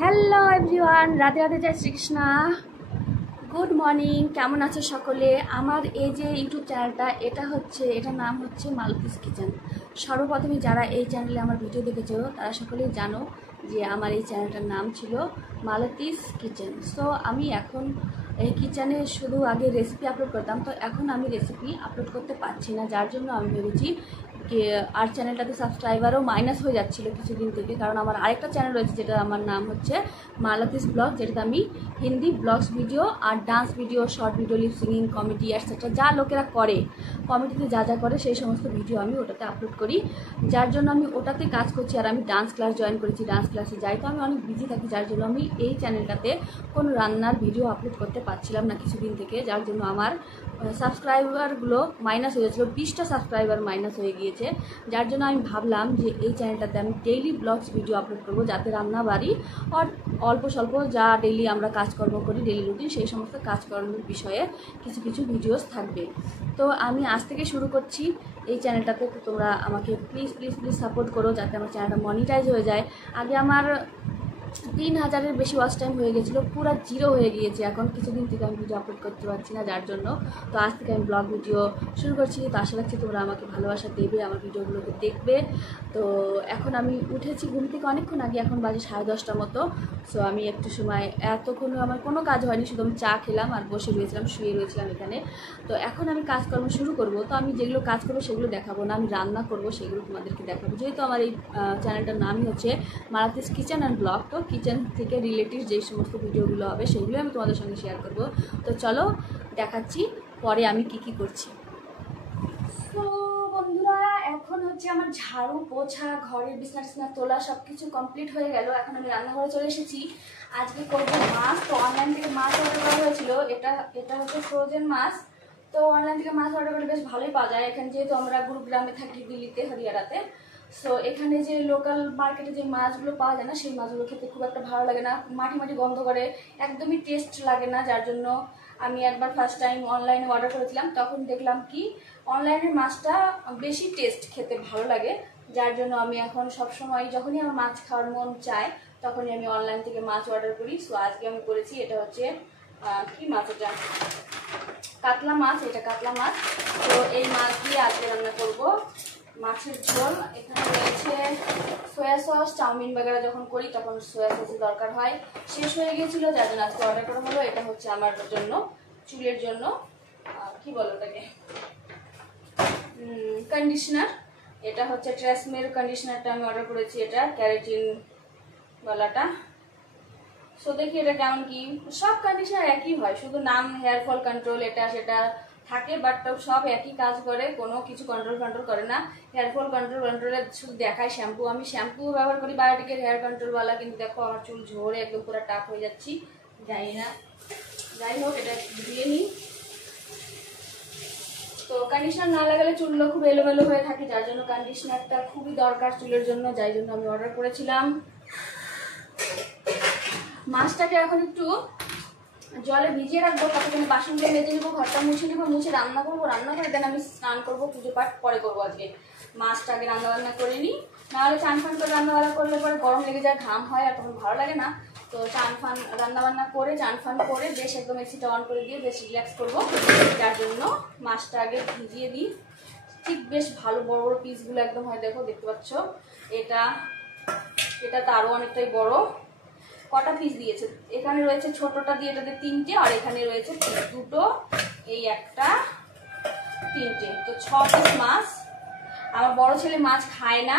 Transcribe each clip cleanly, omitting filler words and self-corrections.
Hello everyone, Radhe Radhe, জয় Shrikrishna. Good morning, কেমন আছো সকলে? আমার এই যে ইউটিউব চ্যানেলটা, এটার নাম হচ্ছে মালতিস কিচেন। সর্বপ্রথমে যারা এই চ্যানেলে আমার ভিডিও দেখেছো তারা সকলেই জানো যে আমার এই চ্যানেলটার নাম ছিল মালতিস কিচেন। সো আমি এখন এই কিচেনে শুধু আগে রেসিপি আপলোড করতাম, তো এখন আমি রেসিপি আপলোড করতে পারছি না, যার জন্য আমি ভেবেছি আর চ্যানেলটাতে সাবস্ক্রাইবারও মাইনাস হয়ে যাচ্ছিলো কিছুদিন থেকে, কারণ আমার আরেকটা চ্যানেল রয়েছে যেটা আমার নাম হচ্ছে মালতিস ব্লগ, যেটাতে আমি হিন্দি ব্লগস ভিডিও আর dance video, short video, lip singing, comedy etcetera যা লোকেরা করে, কমেডিতে যা যা করে সেই সমস্ত ভিডিও আমি ওটাতে আপলোড করি, যার জন্য আমি ওটাতে কাজ করছি। আর আমি ডান্স ক্লাস জয়েন করেছি, ডান্স ক্লাসে যাই, তো আমি অনেক বিজি থাকি, যার জন্য আমি এই চ্যানেলটাতে কোনো রান্নার ভিডিও আপলোড করতে পারছিলাম না কিছুদিন থেকে, যার জন্য আমার সাবস্ক্রাইবারগুলো মাইনাস হয়ে যাচ্ছিলো। 20টা সাবস্ক্রাইবার মাইনাস হয়ে গিয়েছে, যার জন্য আমি ভাবলাম যে এই চ্যানেলটাতে আমি ডেইলি ব্লগস ভিডিও আপলোড করবো, যাতে রান্না বাড়ি আর অল্প স্বল্প যা ডেইলি আমরা কাজকর্ম করি, ডেইলি রুটিন, সেই সমস্ত কাজকর্মের বিষয়ে কিছু কিছু ভিডিওস থাকবে। তো আমি আজ থেকে শুরু করছি এই চ্যানেলটাতে, তো তোমরা আমাকে প্লিজ প্লিজ প্লিজ সাপোর্ট করো, যাতে আমার চ্যানেলটা মনিটাইজ হয়ে যায়। আগে আমার 3000-এর বেশি ওয়াচ টাইম হয়ে গেছিলো, পুরো জিরো হয়ে গিয়েছে এখন কিছুদিন থেকে, আমি ভিডিও আপলোড করতে পারছি না, যার জন্য তো আজ থেকে আমি ব্লগ ভিডিও শুরু করছি। তো আশা রাখছি তোমরা আমাকে ভালোবাসা দেবে, আমার ভিডিওগুলোকে দেখবে। তো এখন আমি উঠেছি ঘুম থেকে অনেকক্ষণ আগে, এখন বাজে 10:30 মতো। সো আমি একটু সময়, এতক্ষণ আমার কোনো কাজ হয়নি, শুধু আমি চা খেলাম আর বসে রয়েছিলাম, শুয়ে রয়েছিলাম এখানে। তো এখন আমি কাজকর্ম শুরু করব। তো আমি যেগুলো কাজ করবো সেগুলো দেখাবো না, আমি রান্না করবো সেগুলো তোমাদেরকে দেখাবো, যেহেতু আমার এই চ্যানেলটার নামই হচ্ছে মালতিস কিচেন অ্যান্ড ব্লগ। তো কিচেন থেকে রিলেটেড যে সমস্ত ভিডিওগুলো হবে সেগুলো আমি তোমাদের সঙ্গে শেয়ার করব। তো চলো দেখাচ্ছি পরে আমি কি করছি। তো বন্ধুরা, এখন হচ্ছে আমার ঝাড়ু পোছা, ঘরের বিছানা তোলা সব কিছু কমপ্লিট হয়ে গেল। এখন আমি রান্নাঘরে চলে এসেছি। আজকে করবো মাছ। তো অনলাইন থেকে মাছ অর্ডার করা হয়েছিল, এটা হচ্ছে ফ্রোজেন মাছ। তো অনলাইন থেকে মাছ অর্ডার করলে বেশ ভালোই পাওয়া যায় এখানে, যেহেতু আমরা গুরুগ্রামে থাকি, দিল্লিতে, হরিয়ানাতে। সো এখানে যে লোকাল মার্কেটে যে মাছগুলো পাওয়া যায় না, সেই মাছগুলো খেতে খুব একটা ভালো লাগে না, মাটি মাটি গন্ধ করে, একদমই টেস্ট লাগে না। যার জন্য আমি একবার ফার্স্ট টাইম অনলাইনে অর্ডার করেছিলাম, তখন দেখলাম কি অনলাইনের মাছটা বেশি টেস্ট, খেতে ভালো লাগে। যার জন্য আমি এখন সবসময় যখনই আমার মাছ খাওয়ার মন চায় তখনই আমি অনলাইন থেকে মাছ অর্ডার করি। সো আজকে আমি করেছি, এটা হচ্ছে কি মাছ, এটা কাতলা মাছ, এটা কাতলা মাছ। তো এই মাছ দিয়ে আজকে রান্না করব মাছের ঝোল। এখানে রয়েছে সয়া সস, চাউমিন বাগেরা যখন করি তখন সয়া সসের দরকার হয়, শেষ হয়ে গিয়েছিল, যার জন্য আজকে অর্ডার করা হলো। এটা হচ্ছে আমার জন্য চুলের জন্য কি বলো ওটাকে, কন্ডিশনার। এটা হচ্ছে ট্রেসমের কন্ডিশনারটা আমি অর্ডার করেছি, এটা ক্যারাটিন ওয়ালাটা। সো দেখি এটা কেমন কি। সব কন্ডিশনার একই হয়, শুধু নাম হেয়ার ফল কন্ট্রোল এটা সেটা থাকে, বাট সব একই কাজ করে, কোনো কিছু কন্ট্রোল করে না। হেয়ার ফল কন্ট্রোলে শুধু দেখায় শ্যাম্পু, আমি শ্যাম্পুও ব্যবহার করি বায়োটিকের হেয়ার কন্ট্রোলওয়ালা, কিন্তু দেখো আমার চুল ঝরে একদম পুরো টাক হয়ে যাচ্ছি, জানি না। যাই হোক, এটা দিয়ে নিই। তো কন্ডিশনার না লাগালে চুলগুলো খুব এলোমেলো হয়ে থাকে, যার জন্য কন্ডিশনারটা খুবই দরকার চুলের জন্য, যাই জন্য আমি অর্ডার করেছিলাম। মাছটাকে এখন একটু জলে ভিজিয়ে রাখবো, ততক্ষণ বাসনগুলো মেজে নেবো, ঘরটা মুছে নেবো, মুছে রান্না করবো, রান্না করে দেন আমি স্নান করবো, পুজো পাঠ পরে করবো। আজকে মাছটা আগে রান্নাবান্না করে নিই, নাহলে চান ফান করে রান্নাবান্না করলে পরে গরম লেগে যায়, ঘাম হয়, আর তখন ভালো লাগে না। তো রান্নাবান্না করে চান ফান করে বেশ একদম এসিটা অন করে দিয়ে বেশ রিল্যাক্স করবো, যার জন্য মাছটা আগে ভিজিয়ে দিই। ঠিক বেশ ভালো বড় বড় পিসগুলো একদম হয়, দেখো দেখতে পাচ্ছ, এটা তো আরও অনেকটাই বড়। কটা পিস দিয়েছে, এখানে রয়েছে ছোটটা দিয়ে এটাতে 3টে, আর এখানে রয়েছে 2টো, এই একটা 3টে, তো 6 পিস মাছ। আমার বড় ছেলে মাছ খায় না,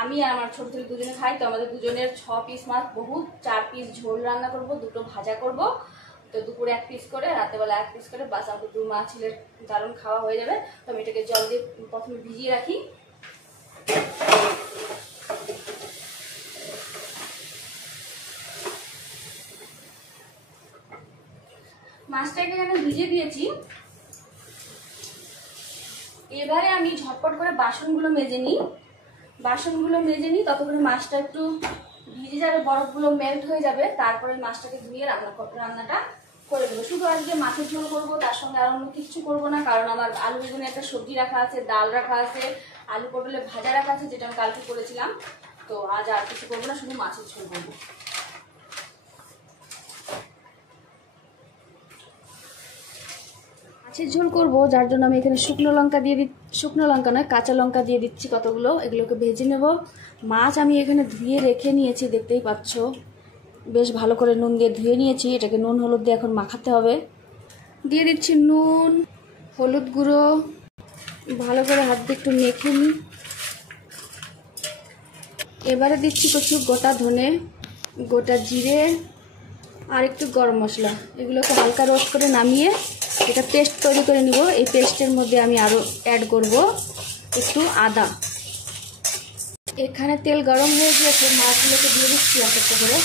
আমি আর আমার ছোট ছেলে দুজনে খাই, তো আমাদের দুজনের 6 পিস মাছ বহুত। 4 পিস ঝোল রান্না করব, 2টো ভাজা করব, তো দুপুরে 1 পিস করে, রাতেবেলা 1 পিস করে, বাস আমাদের 2 মা ছেলের দারুণ খাওয়া হয়ে যাবে। তো আমি এটাকে জল দিয়ে প্রথমে ভিজিয়ে রাখি। মাছটাকে এখানে ভিজিয়ে দিয়েছি, এবারে আমি ঝটপট করে বাসনগুলো মেজে নিই, ততক্ষণে মাছটা একটু ভিজে যাবে, বরফগুলো মেল্ট হয়ে যাবে, তারপরে মাছটাকে ধুয়ে রান্নাটা করে দেবো। শুধু আজকে মাছের ঝোল করবো, তার সঙ্গে আর অন্য কিছু করবো না, কারণ আমার আলু বেগুনে একটা সবজি রাখা আছে, ডাল রাখা আছে, আলু পটলের ভাজা রাখা আছে, যেটা আমি কালকে করেছিলাম। তো আজ আর কিছু করবো না, শুধু মাছের ঝোল করবো। মাছের ঝোল করব, যার জন্য আমি এখানে শুকনো লঙ্কা নয় কাঁচা লঙ্কা দিয়ে দিচ্ছি কতগুলো। এগুলোকে ভেজে নেব। মাছ আমি এখানে ধুয়ে রেখে নিয়েছি, দেখতেই পাচ্ছ। বেশ ভালো করে নুন দিয়ে ধুয়ে নিয়েছি। এটাকে নুন হলুদ দিয়ে এখন মাখাতে হবে। দিয়ে দিচ্ছি নুন, হলুদ গুঁড়ো, ভালো করে হাত দিয়ে একটু মেখে নিই। এবারে দিচ্ছি কিছু গোটা ধনে, গোটা জিরে আর একটু গরম মশলা। এগুলোকে হালকা রোস্ট করে নামিয়ে এটা পেস্ট তৈরি করে নিব। এই পেস্টের মধ্যে আমি আরও অ্যাড করব একটু আদা। এখানে তেল গরম হয়ে গিয়েছে, মাছগুলোকে দিয়ে দিচ্ছি এক একটা করে।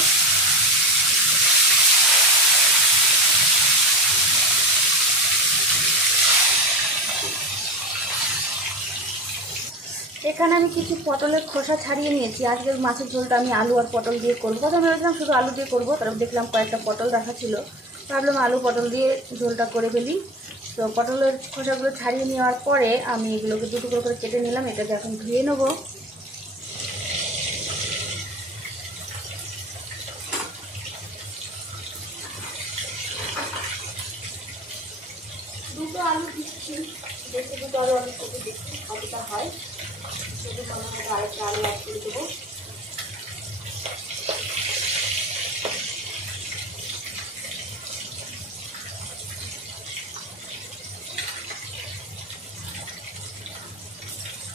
এখানে আমি কিছু পটলের খোসা ছাড়িয়ে নিয়েছি। আজকের মাছের ঝোলটা আমি আলু আর পটল দিয়ে করবো। প্রথমে ভেবেছিলাম শুধু আলু দিয়ে করবো, তারপর দেখলাম কয়েকটা পটল রাখা ছিল, ভাবলাম আলু পটল দিয়ে ঝোলটা করে ফেলি। তো পটলের খোসাগুলো ছাড়িয়ে নেওয়ার পরে আমি এগুলোকে দু টুকরো করে কেটে নিলাম। এটাকে এখন ধুয়ে নেবো। দুটো আলু দিচ্ছি, বেশি দুটো আলু আমি করে দেখছি কতটা হয়। শুধু মনে হয় আরেকটা আলু অ্যাড করে দেবো।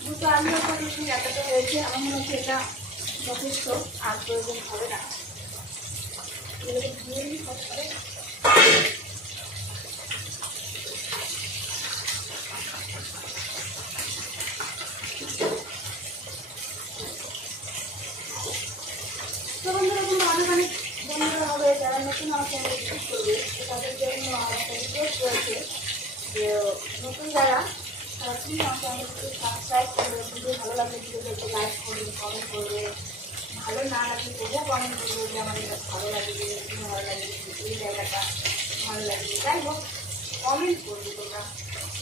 দুটো আলু এতটা হয়েছে, আমার মনে হচ্ছে এটা যথেষ্ট, আর প্রয়োজন হবে না। এগুলোকে ধুয়ে নিই সব করে। তো বন্ধুরা, কিন্তু অনেক বন্ধুরা হবে যারা নতুন আমার চ্যানেল ভিজিট করবে, তাদের জন্য আমার একটা রিকোয়েস্ট রয়েছে যে নতুন যারা তারা প্লিজ আমার চ্যানেলকে সাবস্ক্রাইব করবে। ভিডিও ভালো লাগলে ভিডিওকে লাইক করবে, কমেন্ট করবে। ভালো না লাগলে তবুও কমেন্ট করবে যে আমার এটা ভালো লাগে, ভালো লাগে, এই জায়গাটা ভালো লাগে। যাই হোক, কমেন্ট করবে তোমরা,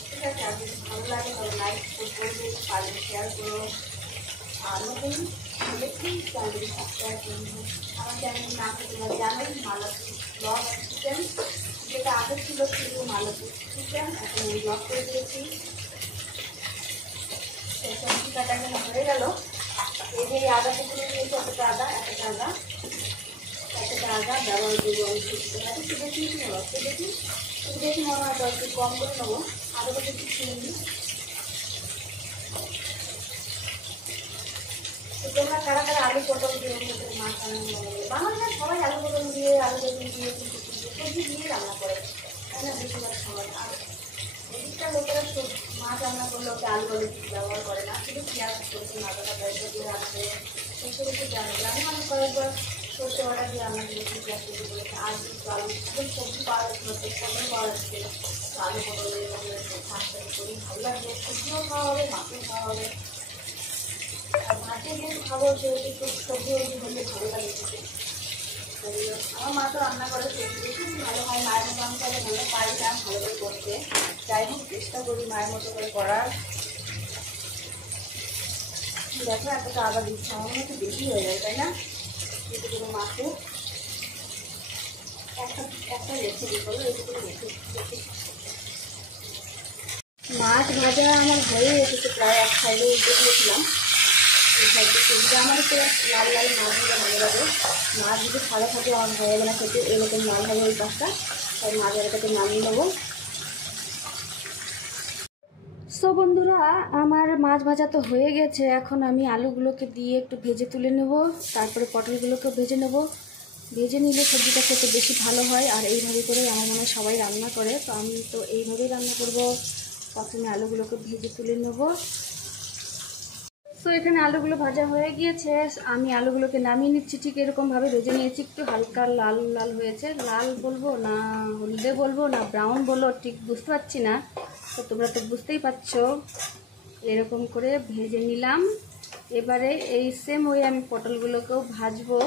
ঠিক আছে? আর যদি ভালো লাগে তাহলে লাইক করবে, পারলে শেয়ার করো। আর নতুন হলে প্লিজ চ্যানেলটি সাবস্ক্রাইব করবে। আমার চ্যানেলের নাম তোমরা জানোই, মালাপি ব্লগ অ্যান্ড কিচেন। যেটা আগে ছিল শুধু মালাপি কিচেন, এখন আমি ব্লগ করে দিয়েছি। সবজি কাটা এখানে হয়ে গেল। এই যে আদা কুকুরে দিয়েছি, এতটা আদা ব্যবহার করবো আমি শুনতে। একটু বেশি নেবো, একটু বেশি মনে হয় তো একটু কম করে নেবো। আদাটা একটু ছিঁড়ে নিই। তোমরা কারা কারা আলু পটল দিয়ে মাছ রান্না করে? বাঙালিরা সবাই আলু পটল দিয়ে, আলু বেগুন দিয়ে, সবজি দিয়ে রান্না করে, তাই না? বেশিরভাগ সময়। আর এদিকটা লোকেরা মাছ রান্না করলে ওকে আলু বলে ব্যবহার করে না, শুধু পেঁয়াজ সরষে আদাটা পয়সা দিয়ে রাখবে, সেসব একটু জানে। আমি মনে কয়েকবার সরষে বাটা দিয়ে রান্না করেছি, পেঁয়াজ তৈরি করেছি। আর কিছু আলু সবজি পাওয়া যাচ্ছে, পটল পাওয়া যাচ্ছে, আলু পটলের মাছ তৈরি করি, ভালো লাগবে। সবজিও খাওয়া হবে, মাছও খাওয়া হবে। আর মাছে যেহেতু খাবো সেহেতু সবজিও হলে ভালো লাগে খেতে। আমার মা তো রান্না করে, সবজি খুব ভালো হয়। মায়ের মতো আমি তাহলে ভালো পারি না ভালো করে করতে, যাই হোক চেষ্টা করি মায়ের মতো করে করার। দেখো এতটা আদা দিচ্ছি, আমার মনে একটু বেশি হয়ে যায়, তাই না? একটু করে মাকে একটা রেখে দিই, বলো একটু করে রেখে। মাছ ভাজা আমার হয়ে এসেছে প্রায়। এক সাইডে উল্টে দিয়েছিলাম, এই সাইডে তুলতে। আমার একটু লাল লাল মাছ ভাজা ভালো লাগে। মাছ যদি সাদা থাকে আমার ভালো লাগে না খেতে, এরকম লাল হবে ওই পাশটা। তাই মাছ ভাজাটাকে নামিয়ে নেবো। সো বন্ধুরা, আমার মাছ ভাজা তো হয়ে গেছে। এখন আমি আলুগুলোকে দিয়ে একটু ভেজে তুলে নেব, তারপরে পটলগুলোকেও ভেজে নেব। ভেজে নিলে সবজিটা খেতে বেশি ভালো হয়। আর এইভাবে করেই আমার মনে হয় সবাই রান্না করে, তো আমি তো এইভাবেই রান্না করব। প্রথমে আলুগুলোকে ভেজে তুলে নেব। সো এখানে আলুগুলো ভাজা হয়ে গিয়েছে, আমি আলুগুলোকে নামিয়ে নিচ্ছি। ঠিক এরকমভাবে ভেজে নিয়েছি, একটু হালকা লাল লাল হয়েছে। লাল বলবো না হলদে বলবো না ব্রাউন বলবো ঠিক বুঝতে পারছি না, তো তোমরা তো বুঝতেই পারছো। এরকম করে ভেজে নিলাম। এবারে এই সেম ওয়ে আমি পটলগুলোকেও ভাজবো।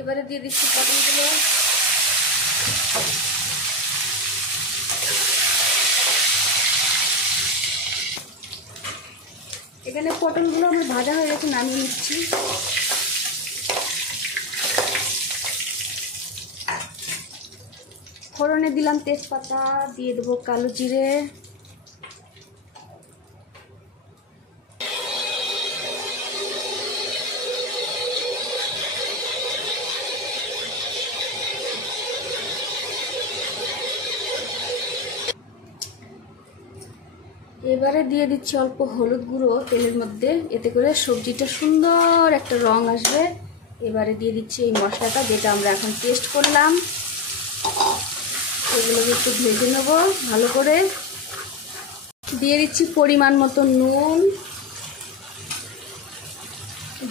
এবারে দিয়ে দিচ্ছি পটলগুলো। এখানে পটলগুলো আমার ভাজা হয়ে গেছে, নামিয়ে নিচ্ছি। ফোড়নে দিলাম তেজপাতা, দিয়ে দেবো কালো জিরে, এবারে দিয়ে দিচ্ছি অল্প হলুদ গুঁড়ো তেলের মধ্যে, এতে করে সবজিটা সুন্দর একটা রং আসবে। এবারে দিয়ে দিচ্ছি এই মশলাটা যেটা আমরা এখন পেস্ট করলাম, এগুলোকে একটু ভেজে নেব ভালো করে। দিয়ে দিচ্ছি পরিমাণ মতো নুন,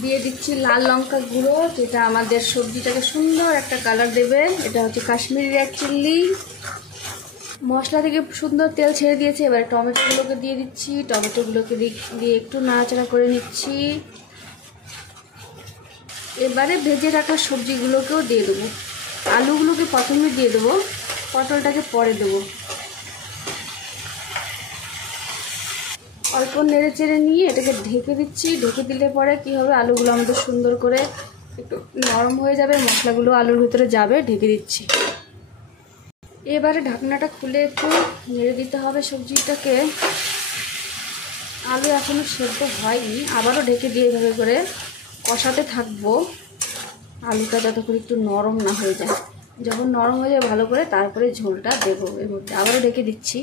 দিয়ে দিচ্ছি লাল লঙ্কা গুঁড়ো যেটা আমাদের সবজিটাকে সুন্দর একটা কালার দেবে, এটা হচ্ছে কাশ্মীরি রেড চিল্লি। মশলা থেকে সুন্দর তেল ছেড়ে দিয়েছে, এবার টমেটোগুলোকে দিয়ে দিচ্ছি, টমেটোগুলোকে দিয়ে একটু নাড়াচাড়া করে নিচ্ছি। এবারে ভেজে রাখা সবজিগুলোকেও দিয়ে দেবো, আলুগুলোকে প্রথমে দিয়ে দেবো, পটলটাকে পরে দেবো। অল্প নেড়ে চেড়ে নিয়ে এটাকে ঢেকে দিচ্ছি। ঢেকে দিলে পরে কি হবে, আলুগুলো আমাদের সুন্দর করে একটু নরম হয়ে যাবে, মশলাগুলো আলুর ভিতরে যাবে। ঢেকে দিচ্ছি। এবারে ঢাকনাটা খুলে একটু নেড়ে দিতে হবে সবজিটাকে। আলু এখনও সেদ্ধ হয়নি, আবারও ঢেকে দিয়ে এভাবে করে কষাতে থাকবো আলুটা যতক্ষণ একটু নরম না হয়ে যায়। যখন নরম হয়ে যায় ভালো করে তারপরে ঝোলটা দেবো এর মধ্যে। আবারও ঢেকে দিচ্ছি।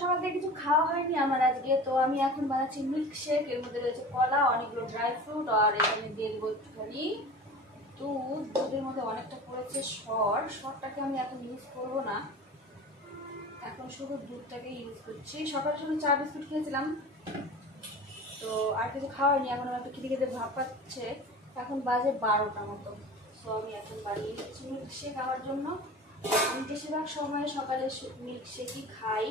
সকাল থেকে কিছু খাওয়া হয়নি আমার আজকে, তো আমি এখন বানাচ্ছি মিল্কশেক। এর মধ্যে রয়েছে কলা, অনেকগুলো ড্রাই ফ্রুট, আর এখানে দিয়ে দেবো একটুখানি দুধ। দুধের মধ্যে অনেকটা পড়েছে সরটাকে আমি এখন ইউজ করবো না, এখন শুধু দুধটাকে ইউজ করছি। সকালে শুধু চা বিস্কুট খেয়েছিলাম, তো আর কিছু খাওয়া হয়নি। এখন আমার একটু খিদে খেতে ভাব পাচ্ছে, এখন বাজে 12টা মতো। তো আমি এখন বানিয়ে নিচ্ছি মিল্কশেক খাওয়ার জন্য। আমি বেশিরভাগ সময় সকালে মিল্কশেকই খাই।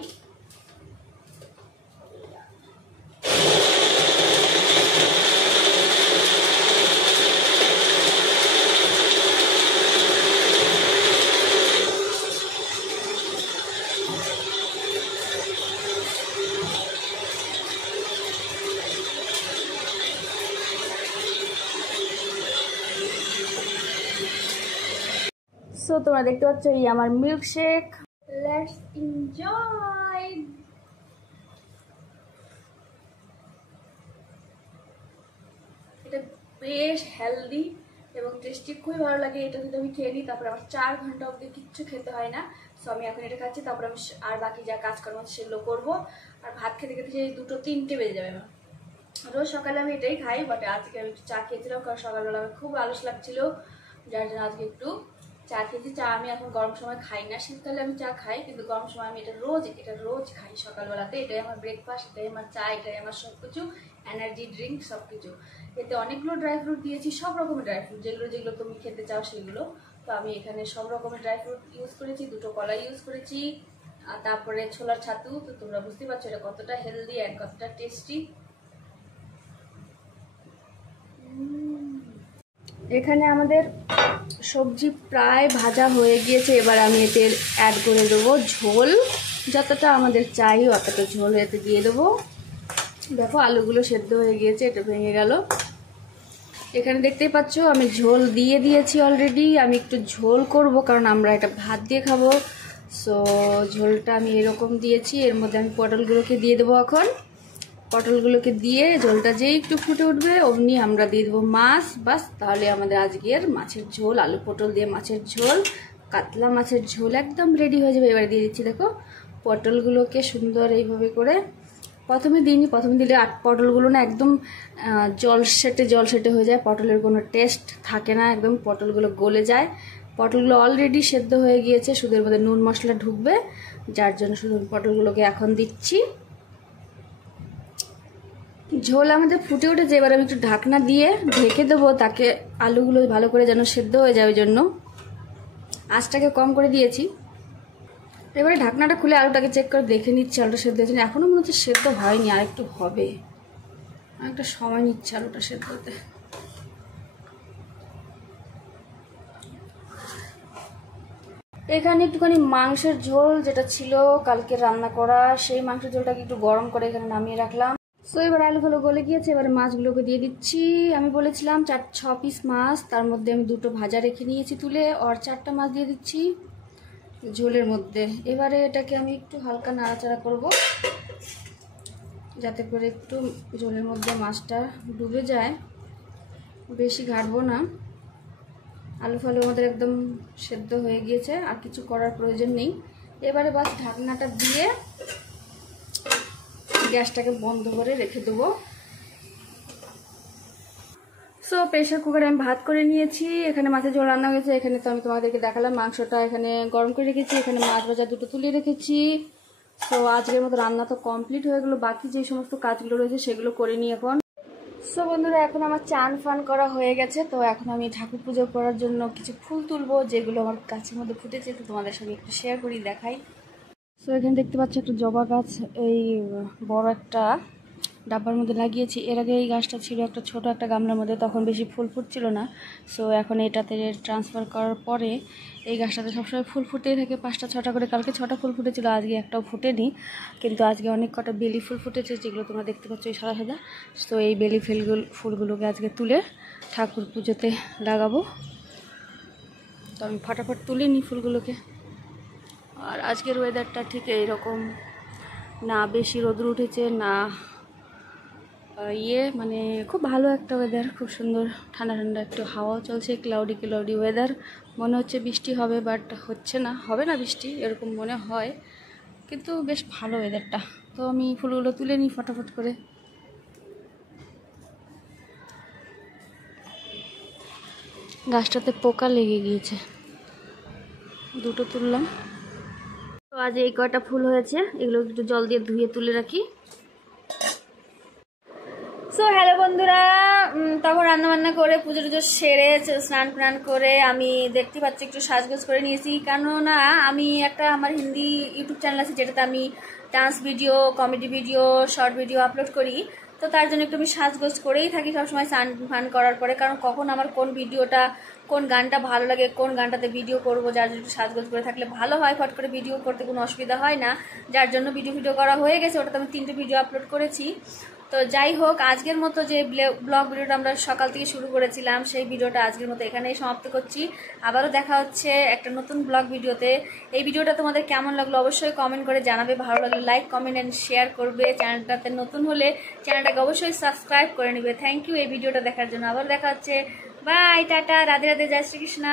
সো তোমরা দেখতে পাচ্ছ এই আমার মিল্কশেক, লেটস এনজয়। এটা বেশ হেলদি এবং টেস্টি, খুবই ভালো লাগে। এটা যদি আমি খেয়ে নিই তারপরে আমার 4 ঘন্টা অবধি কিচ্ছু খেতে হয় না। সো আমি এখন এটা খাচ্ছি, তারপরে আমি আর বাকি যা কাজকর্ম সেগুলো করবো। আর ভাত খেতে খেতে সেই 2-3টে বেজে যাবে আমার। রোজ সকালে আমি এটাই খাই, বাট আজকে আমি একটু চা খেয়েছিলাম কারণ সকালবেলা আমার খুব আলস লাগছিল, যার জন্য আজকে একটু চা খেয়েছি। চা আমি এখন গরম সময় খাই না, শীতকালে আমি চা খাই, কিন্তু গরম সময় আমি এটা রোজ খাই সকালবেলাতে। এটাই আমার ব্রেকফাস্ট, এটাই আমার চা, এটাই আমার সব কিছু, এনার্জি ড্রিঙ্ক সব কিছু। এতে অনেকগুলো ড্রাই ফ্রুট দিয়েছি, সব রকমের ড্রাই ফ্রুট, যেগুলো যেগুলো তুমি খেতে চাও সেগুলো। তো আমি এখানে সব রকমের ড্রাই ফ্রুট ইউজ করেছি, 2টো কলা ইউজ করেছি, আর তারপরে ছোলার ছাতু। তো তোমরা বুঝতে পারছো এটা কতটা হেলদি অ্যান্ড কতটা টেস্টি। এখানে আমাদের সবজি প্রায় ভাজা হয়ে গিয়েছে, এবার আমি এতে অ্যাড করে দেবো ঝোল। যতটা আমাদের চাই অতটা ঝোল এতে দিয়ে দেবো। দেখো আলুগুলো সেদ্ধ হয়ে গিয়েছে, এটা ভেঙে গেল। এখানে দেখতেই পাচ্ছ আমি ঝোল দিয়ে দিয়েছি অলরেডি। আমি একটু ঝোল করব কারণ আমরা এটা ভাত দিয়ে খাবো। সো ঝোলটা আমি এরকম দিয়েছি। এর মধ্যে আমি পটলগুলোকে দিয়ে দেবো এখন। পটলগুলোকে দিয়ে ঝোলটা যেই একটু ফুটে উঠবে অমনি আমরা দিয়ে দেবো মাছ। বাস, তাহলে আমাদের আজকের মাছের ঝোল, আলু পটল দিয়ে মাছের ঝোল, কাতলা মাছের ঝোল একদম রেডি হয়ে যাবে। এবার দিয়ে দিচ্ছি দেখো পটলগুলোকে সুন্দর এইভাবে করে। প্রথমে দিলে পটলগুলো না একদম জল সেটে হয়ে যায়, পটলের কোনো টেস্ট থাকে না, একদম পটলগুলো গলে যায়। পটলগুলো অলরেডি সেদ্ধ হয়ে গিয়েছে, শুধু এর মধ্যে নুন মশলা ঢুকবে, যার জন্য শুধু পটলগুলোকে এখন দিচ্ছি। ঝোল আমাদের ফুটে উঠেছে, এবার আমি একটু ঢাকনা দিয়ে ঢেকে দেবো, তাকে আলুগুলো ভালো করে যেন সেদ্ধ হয়ে যায়, ওই জন্য আঁচটাকে কম করে দিয়েছি। এবারে ঢাকনাটা খুলে আলুটাকে চেক করে দেখে নিচ্ছি আলুটা সেদ্ধ হয়েছে না। এখনও মনে হচ্ছে সেদ্ধ হয়নি, আর একটু হবে, অনেকটা সময় নিচ্ছে আলুটা সেদ্ধ হতে। এখানে একটুখানি মাংসের ঝোল যেটা ছিল কালকে রান্না করা, সেই মাংসের ঝোলটাকে একটু গরম করে এখানে নামিয়ে রাখলাম। সো এবার আলুগুলো গলে গিয়েছে, এবার মাছগুলোকে দিয়ে দিচ্ছি। আমি বলেছিলাম 4-6 পিস মাছ, তার মধ্যে আমি 2টো ভাজা রেখে নিয়েছি তুলে, আর 4টা মাছ দিয়ে দিচ্ছি। ঝোলের মধ্যে। এবারে এটাকে আমি একটু হালকা নাড়াচাড়া করব যাতে করে একটু ঝোলের মধ্যে মাছটা ডুবে যায়, বেশি ঘাটবো না। আলু ফালু আমাদের একদম সেদ্ধ হয়ে গিয়েছে, আর কিছু করার প্রয়োজন নেই। এবারে বাস ঢাকনাটা দিয়ে গ্যাসটাকে বন্ধ করে রেখে দেবো। সো প্রেশার কুকারে আমি ভাত করে নিয়েছি, এখানে মাছের ঝোল রান্না হয়েছে, এখানে তো আমি তোমাদেরকে দেখালাম মাংসটা এখানে গরম করে রেখেছি, এখানে মাছ ভাজা দুটো তুলে রেখেছি। সো আজকের মতো রান্না তো কমপ্লিট হয়ে গেলো, বাকি যে সমস্ত কাজগুলো রয়েছে সেগুলো করে নিই এখন। সো বন্ধুরা, এখন আমার চান ফান করা হয়ে গেছে, তো এখন আমি ঠাকুর পুজো করার জন্য কিছু ফুল তুলবো যেগুলো আমার গাছের মধ্যে ফুটেছে, তো তোমাদের সঙ্গে একটু শেয়ার করি, দেখাই। সো এখানে দেখতে পাচ্ছি একটা জবা গাছ, এই বড় একটা ডাব্বার মধ্যে লাগিয়েছি। এর আগে এই গাছটা ছিল একটা ছোট একটা গামলার মধ্যে, তখন বেশি ফুল ফুটছিল না। সো এখন এটাতে ট্রান্সফার করার পরে এই গাছটাতে সবসময় ফুল ফুটেই থাকে, 5টা 6টা করে। কালকে 6টা ফুল ফুটেছিল, আজকে একটাও ফুটেনি, কিন্তু আজকে অনেক কটা বেলি ফুল ফুটেছে যেগুলো তোমরা দেখতে পাচ্ছ এই সাদা সাদা। সো এই বেলি ফুলগুলোকে আজকে তুলে ঠাকুর পুজোতে লাগাবো। তো আমি ফটাফট তুলে নিই ফুলগুলোকে। আর আজকের ওয়েদারটা ঠিক এইরকম, না বেশি রোদ্র উঠেছে না মানে খুব ভালো একটা ওয়েদার, খুব সুন্দর ঠান্ডা ঠান্ডা একটু হাওয়া চলছে, ক্লাউডি ওয়েদার। মনে হচ্ছে বৃষ্টি হবে, বাট হচ্ছে না, হবে না বৃষ্টি এরকম মনে হয়, কিন্তু বেশ ভালো ওয়েদারটা। তো আমি ফুলগুলো তুলে নিই ফটাফট করে। গাছটাতে পোকা লেগে গিয়েছে, দুটো তুললাম। তো আজ এই কয়টা ফুল হয়েছে, এগুলো একটু জল দিয়ে ধুয়ে তুলে রাখি। সো হ্যালো বন্ধুরা, তখন রান্নাবান্না করে পুজো টুজো সেরে স্নান টান করে আমি দেখতে পাচ্ছি একটু সাজগোজ করে নিয়েছি, কেননা আমি একটা আমার হিন্দি ইউটিউব চ্যানেল আছে যেটাতে আমি dance video, comedy video, short video upload করি। তো তার জন্য একটু আমি সাজগোজ করেই থাকি সবসময় স্নান ফান করার পরে, কারণ কখন আমার কোন ভিডিওটা, কোন গানটা ভালো লাগে, কোন গানটাতে ভিডিও করবো, যার জন্য একটু সাজগোজ করে থাকলে ভালো হয়, ফট করে ভিডিও করতে কোনো অসুবিধা হয় না। যার জন্য ভিডিও করা হয়ে গেছে, ওটাতে আমি 3টে ভিডিও আপলোড করেছি। তো যাই হোক, আজকের মতো যে ব্লগ ভিডিওটা আমরা সকাল থেকে শুরু করেছিলাম সেই ভিডিওটা আজকের মতো এখানেই সমাপ্ত করছি। আবারও দেখা হচ্ছে একটা নতুন ব্লগ ভিডিওতে। এই ভিডিওটা তোমাদের কেমন লাগলো অবশ্যই কমেন্ট করে জানাবে, ভালো লাগলে লাইক কমেন্ট অ্যান্ড শেয়ার করবে। চ্যানেলটাতে নতুন হলে চ্যানেলটাকে অবশ্যই সাবস্ক্রাইব করে নেবে। থ্যাংক ইউ এই ভিডিওটা দেখার জন্য। আবার দেখা হচ্ছে, বাই, টাটা, রাধে রাধে, জয় শ্রীকৃষ্ণ।